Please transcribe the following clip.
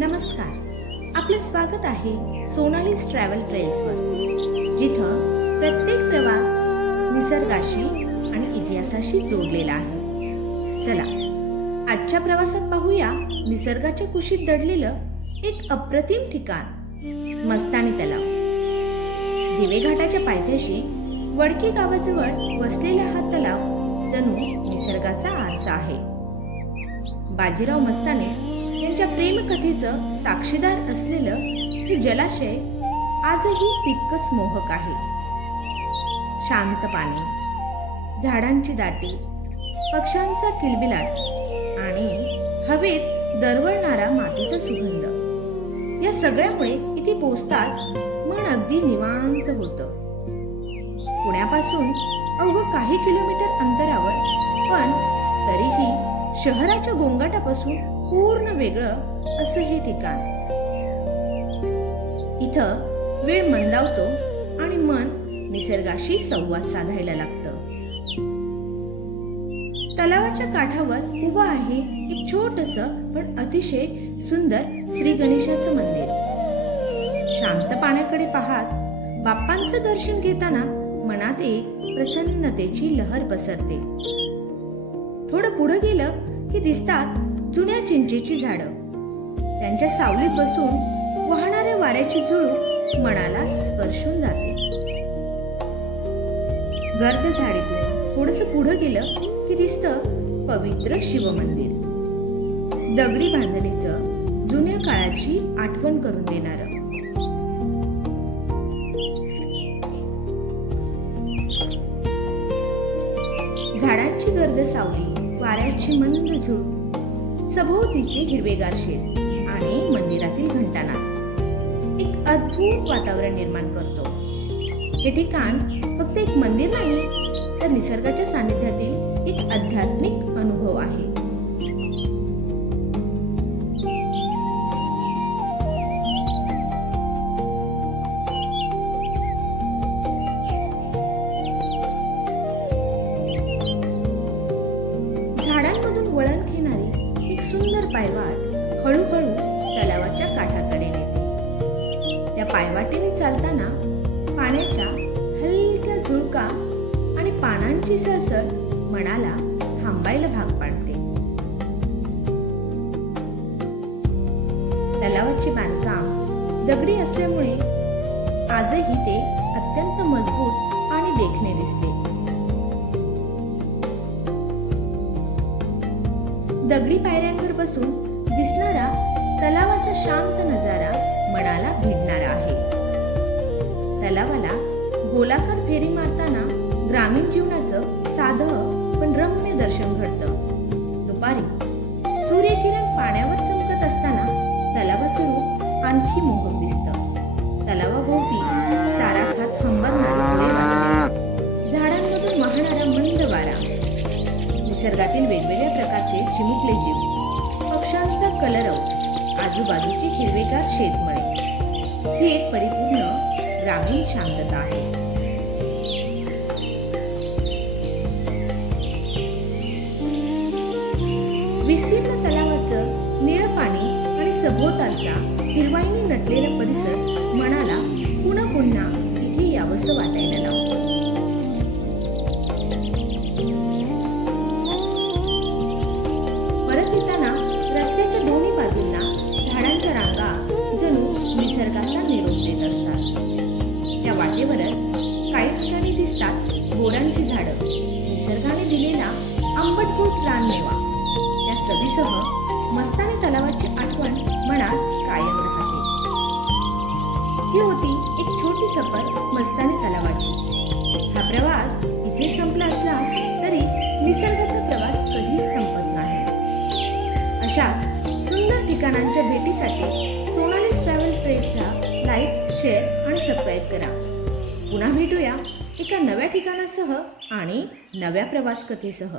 नमस्कार. आपलं स्वागत आहे सोनालीस ट्रॅव्हल ट्रेल्सवर जिथं प्रत्येक प्रवास निसर्गाशी आणि इतिहासाशी जोडलेला आहे. चला आजच्या प्रवासात पाहूया निसर्गाच्या कुशीत दडलेलं एक अप्रतिम ठिकाण मस्तानी तलाव. दिवेघाटाच्या पायथ्याशी वडकी गावाजवळ वसलेला हा तलाव जणू निसर्गाचा आरसा आहे. बाजीराव मस्ताने त्यांच्या प्रेमकथेचं साक्षीदार असलेलं हे जलाशय आजही तितकंच मोहक आहे. शांत पाणी झाडांची दाटी पक्ष्यांचा किलबिलाट आणि हवेत दरवळणारा मातीचा सुगंध या सगळ्यामुळे इथे पोचताच मन अगदी निवांत होतं. पुण्यापासून अवघं काही किलोमीटर अंतरावर पण तरीही शहराच्या गोंगाटापासून पूर्ण वेगळं असं हे ठिकाण. इथं वेळ मंदावतो आणि मन निसर्गाशी संवाद साधायला लागतं. तलावाच्या काठावर उभं आहे एक छोटस पण अतिशय सुंदर श्री गणेशाचं मंदिर. शांत पाण्याकडे पाहत बाप्पांचं दर्शन घेताना मनात एक प्रसन्नतेची लहर पसरते. थोडं पुढं गेलं की दिसतात जुन्या चिंचेची झाडं. त्यांच्या सावलीत बसून वाहणाऱ्या वाऱ्याची झुळूक मनाला स्पर्शून जाते. गर्द झाडीतून थोडस पुढं गेलं की दिसत पवित्र शिवमंदिर. दगडी बांधणीचं जुन्या काळाची आठवण करून देणार. झाडांची गर्द सावली वाऱ्याची मंद झुळूक सभोवतीचे हिरवेगार शेत आणि मंदिरातील घंटानाद. एक अद्भुत वातावरण निर्माण करतो. हे ठिकाण फक्त एक मंदिर नाही तर निसर्गाच्या सानिध्यातील एक आध्यात्मिक अनुभव आहे. त्या पायवाटेने चालताना पाण्याच्या हलक्या झुळका आणि पानांची सळसळ मनाला थांबायला भाग पाडते. तलावाचे बांधकाम दगडी असल्यामुळे आजही ते अत्यंत मजबूत आणि देखणे दिसते. दगडी पायऱ्यांवर बसून दिसणारा तलावाचा शांत नजारा ग्रामीण जीवनाचं साधं पण रम्य दर्शन घडतं. दुपारी सूर्यकिरण पाण्यावर चमकत असताना तलावाचं रूप आणखी मोहक दिसतं. तलावाभोवती चारा खात हंबरणारे झाडांमधून वाहणारा मंद वारा. निसर्गातील वेगवेगळ्या प्रकारचे चिमुकले जीव. पक्ष्यांचा कलरव. आजूबाजूची हिरवेगार शेतमळे. ही एक परिपूर्ण ग्रामीण शांतता आहे. विस्तीर्ण तलावाचं निळं पाणी आणि सभोवतालचा हिरवाईने नटलेला परिसर मनाला पुन्हा पुन्हा इथे यावंसं वाटायला लावतो परत येताना रस्त्याच्या दोन्ही बाजूंना झाडांच्या रांगा जणू निसर्गाचा निरोप देत असतात. त्या वाटेवरच काही ठिकाणी दिसतात बोरांची झाडं. निसर्गाने दिलेला आंबटगोड रानमेवा चवीसह मस्तानी तलावाची आठवण मनात कायम राहते. ही होती एक छोटी सफर मस्तानी तलावाची. हा प्रवास इथे संपला असला तरी निसर्गाचा प्रवास कधीच संपत नाही. अशाच सुंदर ठिकाणांच्या भेटीसाठी सोनाली ट्रॅव्हल ट्रेसला लाईक शेअर आणि सबस्क्राईब करा. पुन्हा भेटूया एका नव्या ठिकाणासह आणि नव्या प्रवास कथेसह